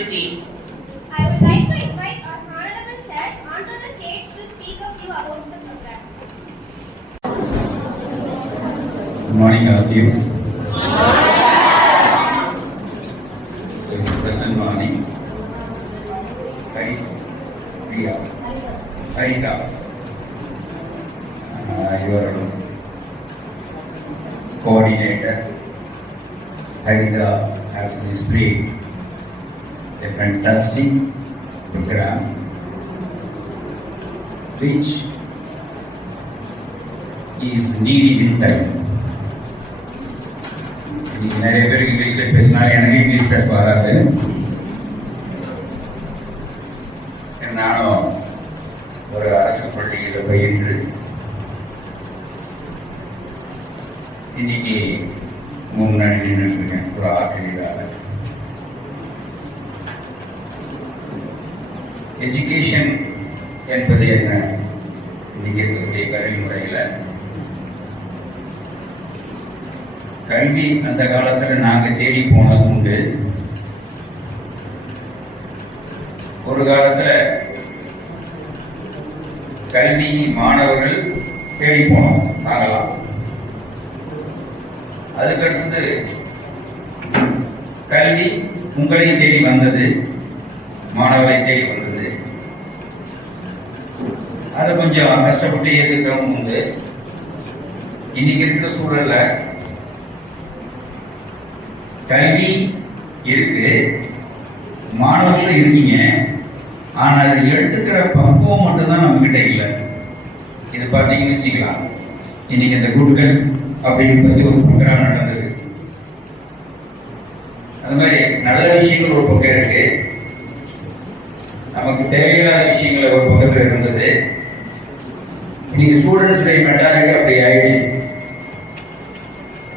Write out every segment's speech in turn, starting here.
Shruti. I would like to invite our honorable sirs onto the stage to speak a few about the program. Good morning, all of you. Present morning. Harika. Your coordinator, Harika, has displayed a fantastic program which is needed in time. நிறைய பேர் இங்கிலீஷ்ல பேசினாலும் எனக்கு English பேச வராது. நானும் ஒரு அரசு பள்ளியில் பயின்று இன்னைக்கு முன்னாடி நின்றுருக்கேன் ஒரு ஆசிரியராக. எஜுகேஷன் என்பது என்ன? இன்னைக்கு இருக்கக்கூடிய கல்வி முறையில் கல்வி அந்த காலத்தில் நாங்கள் தேடி போனது உண்டு. ஒரு காலத்தில் கல்வி மாணவர்கள் தேடி போனோம் நாங்களாம். அதுக்கடுத்து கல்வி உங்களை தேடி வந்தது, மாணவரை தேடி வந்தது. அதை கொஞ்சம் கஷ்டப்பட்டு ஏற்றுக்கிறவங்க உண்டு. இன்னைக்கு இருக்கிற சூழல்ல கல்வி இருக்கு, மாணவர்கள் இருக்கீங்க, ஆனா அதை எடுத்துக்கிற பக்குவம் மட்டும்தான் நம்ம கிட்ட இல்லை. இது பார்த்தீங்கன்னு வச்சுக்கலாம். இன்னைக்கு இந்த குட்கள் அப்படின்னு பத்தி ஒரு ப்ரோக்ராம் நடந்தது. அது மாதிரி நல்ல விஷயங்கள் ஒரு பக்கம் இருக்கு, நமக்கு தேவையில்லாத விஷயங்கள் ஒரு பக்கத்தில் இருந்தது. இன்னைக்கு ஸ்டூடெண்ட்ஸ் மென்டாலிட்டி அப்படி ஆயிடுச்சு.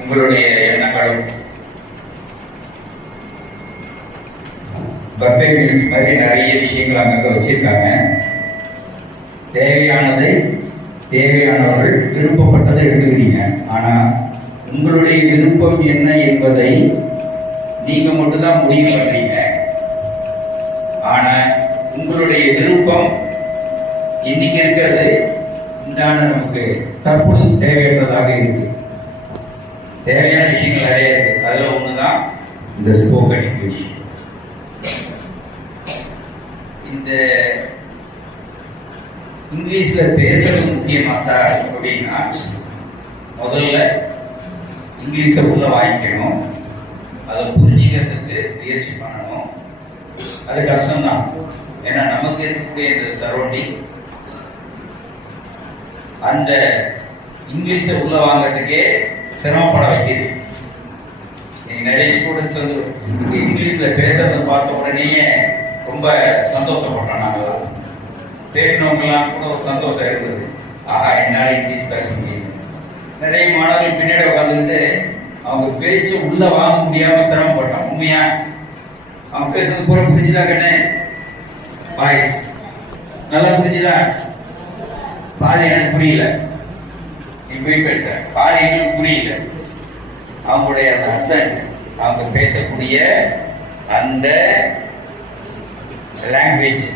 உங்களுடைய எண்ணங்களும் பஃபே மீல்ஸ் மாதிரி நிறைய விஷயங்கள் அங்கங்க வச்சிருக்காங்க. தேவையானவர்கள் விருப்பப்பட்டதை எடுத்துக்கிறீங்க. ஆனா உங்களுடைய விருப்பம் என்ன என்பதை நீங்க மட்டும்தான் முடிவு பண்றீங்க. ஆனா உங்களுடைய விருப்பம் இன்னைக்கு இருக்கிறது இந்தான நமக்கு தற்போது தேவையற்றதாக இருக்கு. தேவையான விஷயங்கள் நிறைய இருக்கு. அதுல ஒண்ணுதான் இந்த ஸ்போக்கன் இங்கிலீஷ். இந்த இங்கிலீஷ்ல பேசுறது முக்கியமா சார் அப்படின்னா, முதல்ல இங்கிலீஷ உள்ள வாங்கிக்கணும், அதை புரிஞ்சுக்கிறதுக்கு முயற்சி பண்ணணும். அது கஷ்டம்தான். ஏன்னா நமக்கு இருக்கக்கூடிய இந்த சரௌண்டிங் அந்த இங்கிலீஷ உள்ள வாங்கிறதுக்கே சிரமப்பட வைக்குது. நிறைய ஸ்டூடெண்ட்ஸ் வந்து இங்கிலீஷ்ல பேசுறத பார்த்த உடனே ரொம்ப சந்தோஷப்பட்டோம். நாங்களாம் பேசினவங்கலாம் கூட ஒரு சந்தோஷம் இருந்தது. ஆஹா, என்னால இங்கிலீஷ் பேச முடியும். நிறைய மாணவர்கள் பின்னாடி உட்காந்துட்டு அவங்க பேச்சு உள்ள வாங்க முடியாம சிரமப்பட்டோம். உண்மையா அவங்க பேசுறது பூரா புரிஞ்சுதான் கண்ணே? வாய்ஸ் நல்லா புரிஞ்சுதா? பாதி எனக்கு புரியல. நீ போய் பேச பாதி எங்களுக்கு புரியல. அவங்களுடைய அந்த அசன்ட், அவங்க பேசக்கூடிய அந்த லாங்குவேஜ்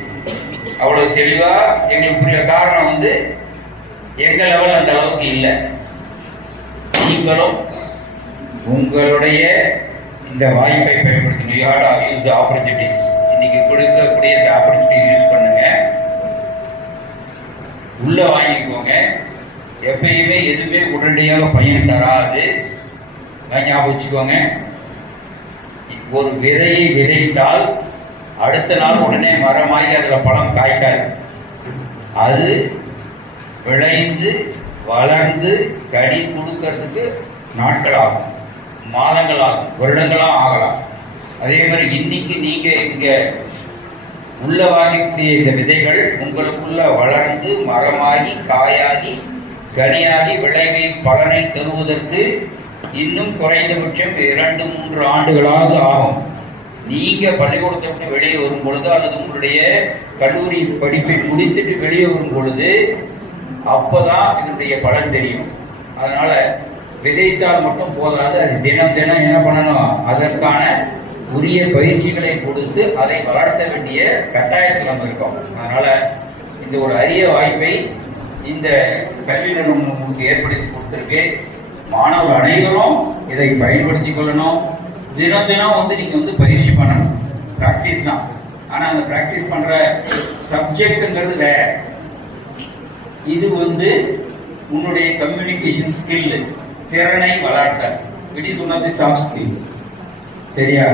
அவ்வளவு தெளிவா எங்களுக்கு புரிய. காரணம் வந்து எங்க லெவல் அந்த அளவுக்கு இல்லை. நீங்களும் உங்களுடைய இந்த வாய்ப்பை பயன்படுத்துங்க. ஆப்பர்ச்சுனிட்டிஸ் இன்னைக்கு கொடுக்கக்கூடிய இந்த ஆப்பர்ச்சுனிட்டி யூஸ் பண்ணுங்க, உள்ள வாங்கிக்கோங்க. எப்பயுமே எதுவுமே உடனடியாக பயன் தராது. ஞாபகம் வச்சுக்கோங்க. ஒரு விதையை விதைத்தால் அடுத்த நாள் உடனே மரமாகி அதுல பழம் காய்க்காது. அது விளைந்து வளர்ந்து கனி கொடுக்கறதுக்கு நாட்கள் ஆகும், மாதங்கள் ஆகும், வருடங்களா ஆகலாம். அதே மாதிரி இன்னைக்கு நீங்க இங்க உள்ள வாங்கக்கூடிய இந்த விதைகள் உங்களுக்குள்ள வளர்ந்து மரமாகி காயாகி கனியாகி விளைவின் பலனை தருவதற்கு இன்னும் குறைந்தபட்சம் 2-3 ஆண்டுகளாக ஆகும். நீங்க பள்ளிக்கூடத்தை விட்டு வெளியே வரும் பொழுது அல்லது உங்களுடைய கல்லூரி படிப்பை முடித்துட்டு வெளியே வரும் பொழுது அப்பதான் இதனுடைய பலன் தெரியும். அதனால விதைத்தால் மட்டும் போதாது, அது தினம் தினம் என்ன பண்ணணும், அதற்கான உரிய பயிற்சிகளை கொடுத்து அதை வளர்த்த வேண்டிய கட்டாயத்தில் நம்ம இருக்கோம். அதனால இந்த ஒரு அரிய வாய்ப்பை இந்த கல்வி நிறுவனம் உங்களுக்கு ஏற்படுத்தி கொடுத்திருக்கு. மாணவர்கள் அனைவரும் இதை பயன்படுத்திக் கொள்ளணும். தினம் தினம் நீங்க பயிற்சி பண்ணணும். பிராக்டிஸ் தான். ஆனா அந்த பிராக்டிஸ் பண்ற சப்ஜெக்ட்ங்கிறது வேற. இது உன்னுடைய கம்யூனிகேஷன் ஸ்கில், திறனை வளர்க்க. It is one of the soft skill. சரியா?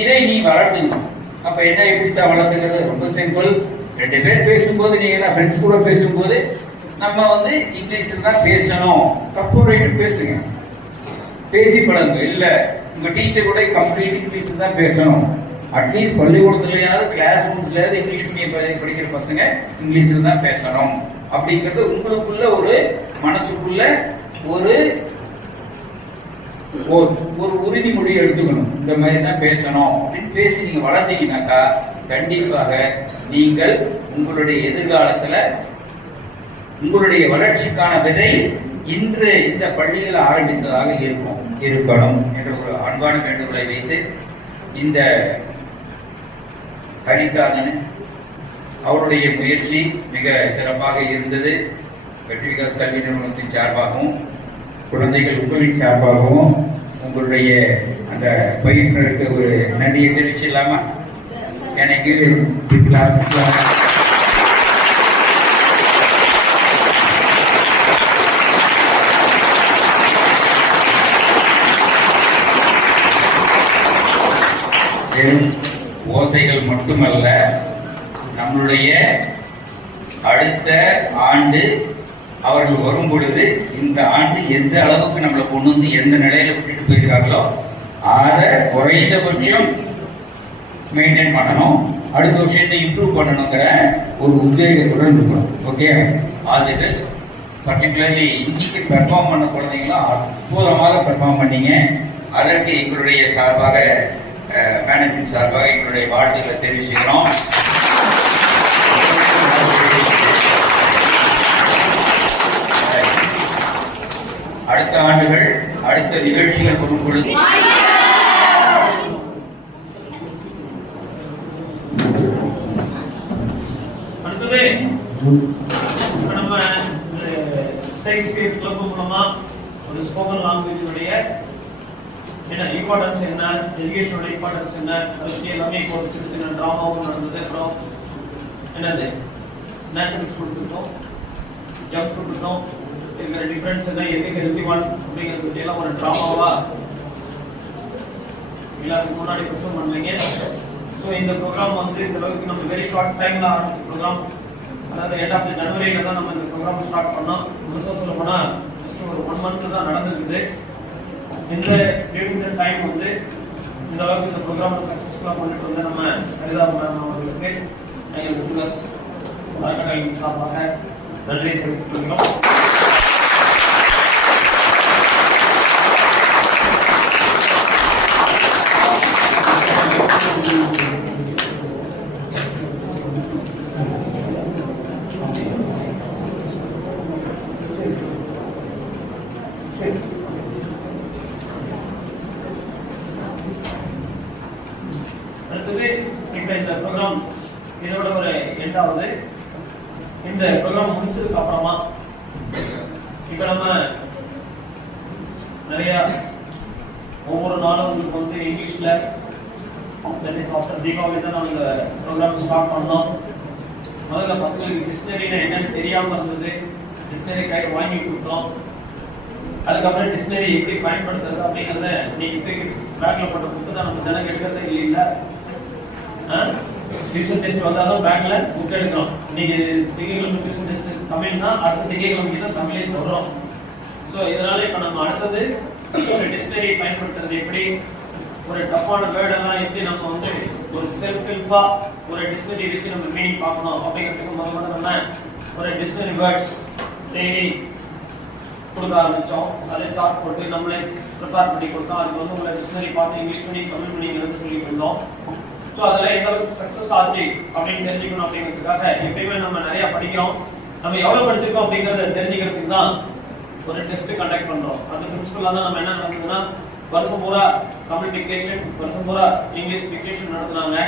இதை நீ வளர்த்துக்கணும். அப்ப என்ன எப்படி வளர்த்துக்கிறது? ரொம்ப சிம்பிள். 2 பேர் பேசும்போது, நீங்க ஃப்ரெண்ட்ஸ் கூட பேசும்போது நம்ம இங்கிலீஷ்ல தான் பேசணும். கப்போரைட் பேசுங்க, பேசி பழங்க. இல்ல உங்க டீச்சர் கூட கம்ப்ளீட் இங்கிலீஷ்ல தான் பேசணும். அட்லீஸ்ட் பள்ளிக்கூடத்துலயாவது கிளாஸ் ரூம்ஸ்லயாவது இங்கிலீஷ் மீடியம் படிக்கிற பசங்க இங்கிலீஷ்ல தான் பேசணும் அப்படிங்கிறது உங்களுக்குள்ள ஒரு மனசுக்குள்ள ஒரு ஒரு உறுதிமொழி எடுத்துக்கணும். இந்த மாதிரி தான் பேசணும் அப்படின்னு பேசி நீங்க வளர்ந்தீங்கன்னாக்கா கண்டிப்பாக நீங்கள் உங்களுடைய எதிர்காலத்துல உங்களுடைய வளர்ச்சிக்கான விதை இன்று இந்த பள்ளியில் ஆரம்பித்ததாக இருக்கணும் என்ற ஒரு அன்பான வேண்டுகோளை வைத்து இந்த ஹரிதாசன் அவருடைய முயற்சி மிக சிறப்பாக இருந்தது. வெற்றி விகாஸ் கல்வி நிறுவனத்தின் சார்பாகவும் குழந்தைகள் உங்களின் சார்பாகவும் உங்களுடைய அந்த பயிற்றுனருக்கு ஒரு நன்றியை தெரிவிச்சிடலாமா? எனக்கு ஓசைகள் மட்டுமல்ல, நம்மளுடைய அடுத்த ஆண்டு அவர்கள் வரும் பொழுது இந்த ஆண்டு எந்த அளவுக்கு நம்மளை கொண்டு எந்த நிலையில விட்டுட்டு போயிருக்காங்களோ அதை குறைந்தபட்சம் மெயின்டைன் பண்ணணும். அடுத்த விஷயத்தை இம்ப்ரூவ் பண்ணணுங்கிற ஒரு உத்வேகத்துடன் இருக்கணும். Okay, all the best. Particularly இன்னைக்கு பெர்ஃபார்ம் பண்ண குழந்தைங்களும் அற்புதமாக பெர்ஃபார்ம் பண்ணீங்க. அதற்கு எங்களுடைய சார்பாக மேனேஜ்மெண்ட் சார்பாக எங்களுடைய வாழ்த்துக்களை தெரிவிச்சுக்கிறோம். அடுத்த ஆண்டுகள் அடுத்த நிகழ்ச்சிகள் வரும் பொழுது அடுத்தது நம்ம ஷேக்ஸ்பியர் கிளப் மூலமா ஒரு ஸ்போக்கன் லாங்குவேஜுடைய இம்பார்ட்டன்ஸ் என்ன, எஜுகேஷனோட இம்பார்ட்டன்ஸ் என்ன, அதுக்கு எல்லாமே இப்போ சின்ன சின்ன டிராமாவும் நடந்தது. அப்புறம் என்னது நேச்சுரல் ஃபுட் இருக்கும், ஜங்க் ஃபுட் இருக்கும், இருக்கிற டிஃபரன்ஸ் என்ன, எது ஹெல்த்தி ஒன் அப்படிங்கிறது எல்லாம் ஒரு டிராமாவா எல்லாருக்கும் முன்னாடி ப்ரெசென்ட் பண்ணுவீங்க. ஸோ இந்த ப்ரோக்ராம் இந்த அளவுக்கு நம்ம வெரி ஷார்ட் டைம்ல ஆரம்பிச்ச ப்ரோக்ராம். அதாவது எண்ட் ஆஃப் ஜனவரியில தான் நம்ம இந்த ப்ரோக்ராம் ஸ்டார்ட் பண்ணோம். முழுசாக சொல்ல போனா ஒரு 1 மந்த் தான் நடந்திருக்குது. இந்த டியூரிங் த டைம் இந்த அளவுக்கு இந்த ப்ரோக்ராம் சக்சஸ்ஃபுல்லா பண்ணிட்டு வந்து நம்ம சரிதா மேம் அவர்களுக்கு எங்கள் சார்பாக நன்றியை தெரிவித்துக் கொள்கிறோம். அடுத்தது இப்ப இந்த ப்ரோக்ராம் இதோட ஒரு எண்டாவது. இந்த ப்ரோக்ராம் முடிச்சதுக்கு அப்புறமா இப்ப நம்ம நிறைய ஒவ்வொரு நாளும் உங்களுக்கு இங்கிலீஷ்ல தீபாவளி தான் நம்ம இந்த ப்ரோக்ராம் ஸ்டார்ட் பண்ணோம். முதல்ல பசங்களுக்கு டிக்ஷனரினா என்னன்னு தெரியாம இருந்தது. டிக்ஷனரி கைட் வாங்கி கொடுத்தோம். அதுக்கப்புறம் டிக்ஷனரி எப்படி பயன்படுத்துறது அப்படிங்கறத நீங்க பேக்ல போட்ட புக்கு தான் நம்ம ஜனங்க எடுக்கிறதே இல்லைங்களா? டியூஷன் டெஸ்ட் வந்தாலும் பேக்ல புக் எடுக்கிறோம். நீங்க திங்கட்கிழமை டியூஷன் டெஸ்ட் தமிழ்னா அடுத்த திங்கட்கிழமை தான் தமிழே சொல்றோம். ஸோ இதனால இப்ப நம்ம அடுத்தது ஒரு டிக்ஷனரி பயன்படுத்துறது எப்படி, ஒரு டஃப்பான வேர்ட் எல்லாம் எப்படி நம்ம ஒரு செல்ஃப் ஹெல்ப்பா ஒரு டிக்ஷனரி வச்சு நம்ம மீனிங் பார்க்கணும் அப்படிங்கிறதுக்கு முதல்ல நம்ம ஒரு டிக்ஷனரி வேர்ட்ஸ் டெய்லி கொடுக்க ஆரம்பிச்சோம். அதே சார்ட் போட்டு நம்மளே ப்ரிப்பேர் பண்ணி கொடுத்தோம். அதுக்கு உங்களை டிக்ஷனரி பார்த்து இங்கிலீஷ் பண்ணி தமிழ் பண்ணி சொல்லிட்டு இருந்தோம். ஸோ அதில் எந்த அளவுக்கு சக்சஸ் ஆச்சு அப்படின்னு தெரிஞ்சுக்கணும் அப்படிங்கிறதுக்காக எப்பயுமே நம்ம நிறைய படிக்கிறோம். நம்ம எவ்வளவு படிச்சிருக்கோம் அப்படிங்கறத தெரிஞ்சுக்கிறதுக்கு தான் ஒரு டெஸ்ட் கண்டக்ட் பண்றோம். அந்த பிரின்சிபலா தான் நம்ம என்ன நடக்குதுன்னா வருஷம் பூரா தமிழ் டிக்டேஷன் வருஷம் பூரா இங்கிலீஷ் டிக்டேஷன் நடத்துனாங்க.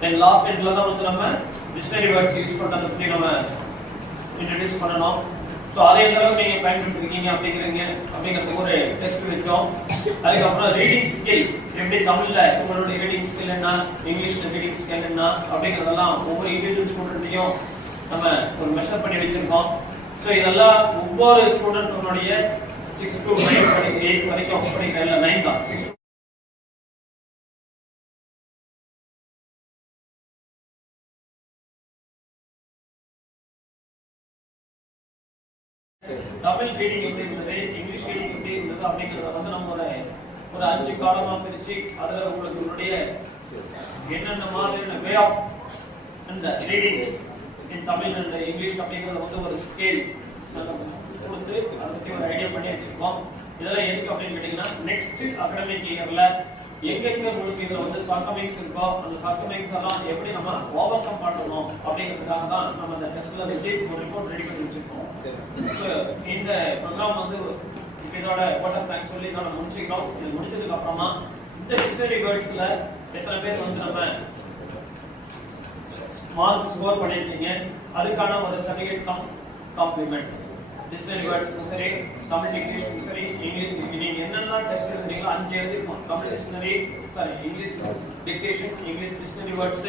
தென் லாஸ்ட் எண்ட்ல தான் வந்து நம்ம டிக்ஷனரி வேர்ட்ஸ் யூஸ் பண்றத பத்தி நம்ம இன்ட்ரோடியூஸ் பண்ணணும். ஸோ அதே அளவுக்கு நீங்க பயன்படுத்திருக்கீங்க அப்படிங்கிறதுக்கு ஒரு டெஸ்ட் வச்சோம். அதுக்கப்புறம் ரீடிங் ஸ்கில், எப்படி தமிழ்ல உங்களுடைய ரீடிங் ஸ்கில் என்ன, இங்கிலீஷ்ல ரீடிங் ஸ்கில் என்ன அப்படிங்கறதெல்லாம் ஒவ்வொரு இண்டிவிஜுவல் ஸ்டூடெண்ட்டையும் நம்ம ஒரு மெஷர் பண்ணி வச்சிருக்கோம். ஸோ இதெல்லாம் ஒவ்வொரு ஸ்டூடெண்ட்னுடைய 6 to 9 8 வரைக்கும் படிக்கிற 9 தான் 6 தமிழ் ரீடிங் எப்படி இருந்தது, இங்கிலீஷ் ரீடிங் எப்படி இருந்தது அப்படிங்கறத வந்து நம்ம ஒரு 5 காலமா பிரிச்சு அதுல உங்களுடைய என்னென்ன மாதிரியான வே ஆஃப் அந்த reading in Tamil and English அப்படிங்கறத வந்து ஒரு ஸ்கேல் கொடுத்து அதை பத்தி ஒரு ஐடியா பண்ணி வச்சிருக்கோம். இதெல்லாம் எதுக்கு அப்படின்னு கேட்டீங்கன்னா நெக்ஸ்ட் அகாடமிக் இயர்ல எங்கெங்க உங்களுக்கு இதுல வந்து ஷார்ட்கமிங்ஸ் இருக்கோ அந்த ஷார்ட்கமிங்ஸ் எல்லாம் எப்படி நம்ம ஓவர் கம் பண்ணணும் அப்படிங்கிறதுக்காக தான் நம்ம இந்த டெஸ்ட்ல வச்சு ஒரு ரிப்போர்ட் ரெடி பண்ணி வச்சிருக்கோம். இந்த ப்ரோக்ராம் வந்து இதோட வாட்டர் தேங்க்ஸ் சொல்லி இதோட முடிச்சுக்கிறோம். இது முடிச்சதுக்கு அப்புறமா இந்த டிக்ஷனரி வேர்ட்ஸ்ல எத்தனை பேர் வந்து நம்ம மார்க் ஸ்கோர் பண்ணிருக்கீங்க அதுக்கான ஒரு சர்டிபிகேட் காம்ப்ளிமெண்ட். டிக்ஷனரி வேர்ட்ஸ்க்கு சரி, தமிழ் டிக்ஷனரிக்கு சரி, இங்கிலீஷ் நீங்க என்னென்ன டெஸ்ட் எழுதுறீங்களோ 5 எழுதிருக்கோம். Tamil dictionary sorry English dictation, English dictionary words,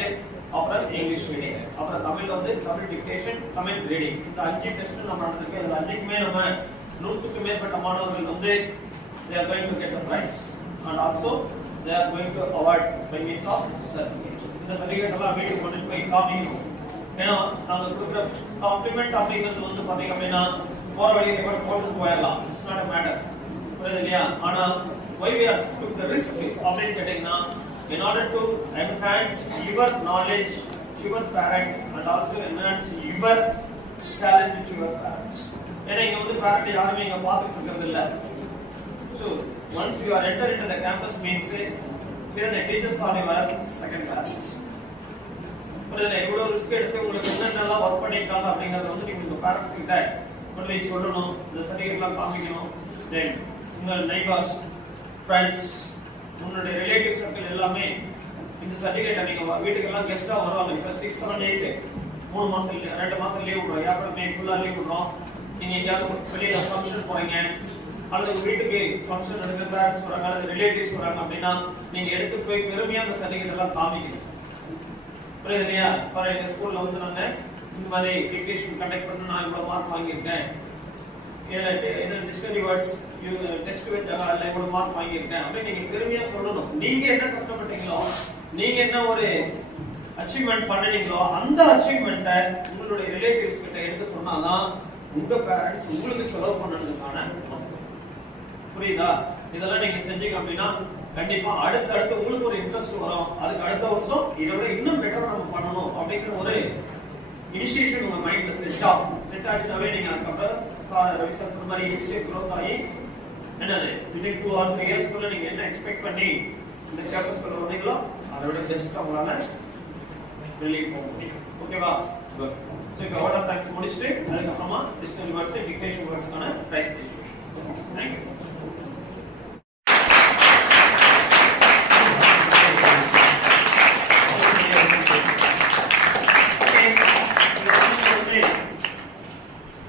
அப்புறம் இங்கிலீஷ் ரீடிங், அப்புறம் தமிழ்ல வந்து தமிழ் டிக்டேஷன், தமிழ் ரீடிங். இந்த 5 டெஸ்ட் நம்ம நடந்திருக்கு. இந்த 5க்குமே நம்ம 100க்கு மேற்பட்ட மாணவர்கள் வந்து they are going to get the prize and also they are going to award by means of certificate. இந்த சர்டிபிகேட் எல்லாம் வீட்டுக்கு கொண்டு போய் காமிக்கணும். ஏன்னா நாங்க கொடுக்குற காம்ப்ளிமெண்ட் அப்படிங்கிறது வந்து பாத்தீங்க அப்படின்னா போற வழியில கூட போட்டு போயிடலாம். It's not a matter. புரியுது இல்லையா? ஆனா why we have took the risk அப்படின்னு கேட்டீங்கன்னா in order to enhance your knowledge to your parent and also enhance your challenge to your parents. ஏன்னா இங்க வந்து parent யாருமே இங்க பாத்துட்டு இருக்கிறது இல்ல. So once you are entered into the campus means here the teachers are your second parents. புரியுது? இவ்வளவு ரிஸ்க் எடுத்து உங்களுக்கு என்னென்னலாம் ஒர்க் பண்ணிருக்காங்க அப்படிங்கறது வந்து நீங்க உங்க பேரண்ட்ஸ் கிட்ட கொண்டு போய் சொல்லணும். இந்த சர்டிபிகேட்லாம் காமிக்கணும். தென் உங்கள் நெய்பர்ஸ், ஃப்ரெண்ட்ஸ், உங்களுடைய ரிலேட்டிவ் சர்க்கிள் எல்லாமே இந்த சர்டிபிகேட்டை நீங்க வீட்டுக்கு எல்லாம் கெஸ்டா வருவாங்க. இப்ப 6, 7, 8 3 மாசம் 2 மாசம் லீவ் விடுறோம். ஏப்ரல் ஃபுல்லா லீவ் விடுறோம். நீங்க எங்கேயாவது வெளியில ஃபங்க்ஷன் போறீங்க அல்லது வீட்டுக்கு ஃபங்க்ஷன் நடக்குது, பேரண்ட்ஸ் வராங்க அல்லது ரிலேட்டிவ்ஸ் வராங்க அப்படின்னா நீங்க எடுத்து போய் பெருமையா அந்த சர்டிபிகேட் எல்லாம் காமிக்கணும். புரியுது இல்லையா? ஃபார் எங்க ஸ்கூல்ல வந்து நாங்க இந்த மாதிரி டிக்டேஷன் கண்டக்ட் பண்ணி நான் இவ்வளவு மார்க் வாங்கியிருக்கேன், என்ன டிக்ஷனரி வேர்ட்ஸ் டெஸ்ட் வச்சாங்க அதுல இவ்வளவு மார்க் வாங்கியிருக்கேன் அப்படின்னு நீங்க பெருமையா சொல்லணும். நீங்க என்ன கஷ்டப்பட்டீங்களோ, நீங்க என்ன ஒரு அச்சீவ்மெண்ட் பண்ணீங்களோ அந்த அச்சீவ்மெண்ட்டை உங்களுடைய ரிலேட்டிவ்ஸ் கிட்ட எடுத்து சொன்னாதான் உங்க பேரண்ட்ஸ் உங்களுக்கு செலவு பண்ணதுக்கான புரியுதா? இதெல்லாம் நீங்க செஞ்சீங்க அப்படின்னா கண்டிப்பா அடுத்து உங்களுக்கு ஒரு இன்ட்ரெஸ்ட் வரும். அதுக்கு அடுத்த வருஷம் இதை விட இன்னும் பெட்டரா நம்ம பண்ணணும் அப்படிங்கிற ஒரு இனிஷியேஷன் உங்க மைண்ட்ல செட் ஆச்சுனாவே நீங்க அதுக்கப்புறம் ரவி சார் சொன்ன மாதிரி ஈஸியா க்ரோத் ஆகி என்னது வித்தின் 2 or 3 இயர்ஸ்க்குள்ள நீங்க என்ன எக்ஸ்பெக்ட் பண்ணி இந்த கேம்பஸ்க்குள்ள வந்தீங்களோ அதை விட பெஸ்ட் உங்களால வெளியே போக முடியும். ஓகேவா? குட். ஸோ இப்போ ஆர்டர் டைம்ஸ் முடிச்சுட்டு அதுக்கப்புறமா டிக்ஷனரி வேர்ட்ஸ், டிக்டேஷன் வேர்ட்ஸ்க்கான ப்ரைஸ் டிஸ்ட்ரிபியூஷன். தேங்க்யூ.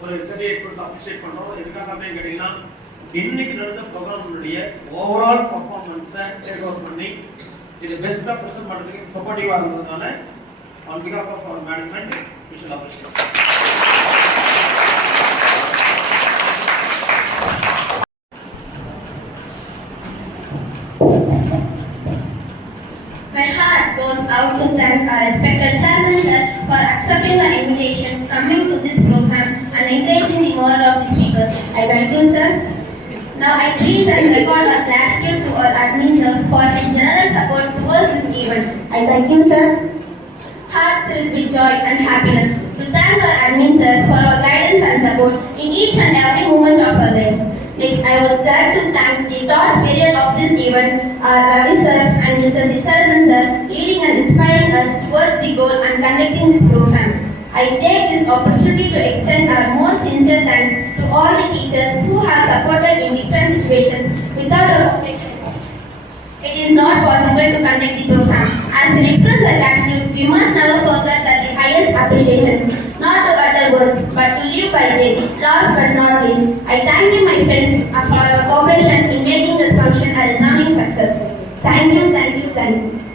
ஒரு சர்டிஃபிகேட் கொடுத்து அப்ரிஷியேட் பண்றோம். எதுக்காக அப்படின்னு கேட்டீங்கன்னா இன்னைக்கு நடந்த ப்ரோக்ராமுடைய ஓவரால் பர்ஃபார்மன்ஸை டேக் ஓவர் பண்ணி இது பெஸ்டா பிரசன்ட் பண்றதுக்கு சப்போர்ட்டிவா இருந்ததுனால on behalf of our management we should appreciate. My heart goes out to thank our respected chairman sir for accepting our invitation, coming to this program and encouraging the moral of the speakers. I thank you, sir. Now I please and record our gratitude to our admin sir for his generous support towards this event. I thank you, sir. Heart filled with joy and happiness to thank our admin sir for our guidance and support in each and every moment of our lives. Next, I would like to thank the top period of this event, our Ravi sir and Mr. Sitarajan sir, leading and inspiring us towards the goal and conducting this program. I take this opportunity to extend our most sincere thanks to all the teachers who have supported in different situations without our objection. it is not possible to conduct the program. As we express our gratitude, we must never forget that the highest appreciation, not to utter words, but to live by them. Last but not least, I thank you, my friends, for your cooperation in making this function a resounding success. Thank you, thank you, thank you.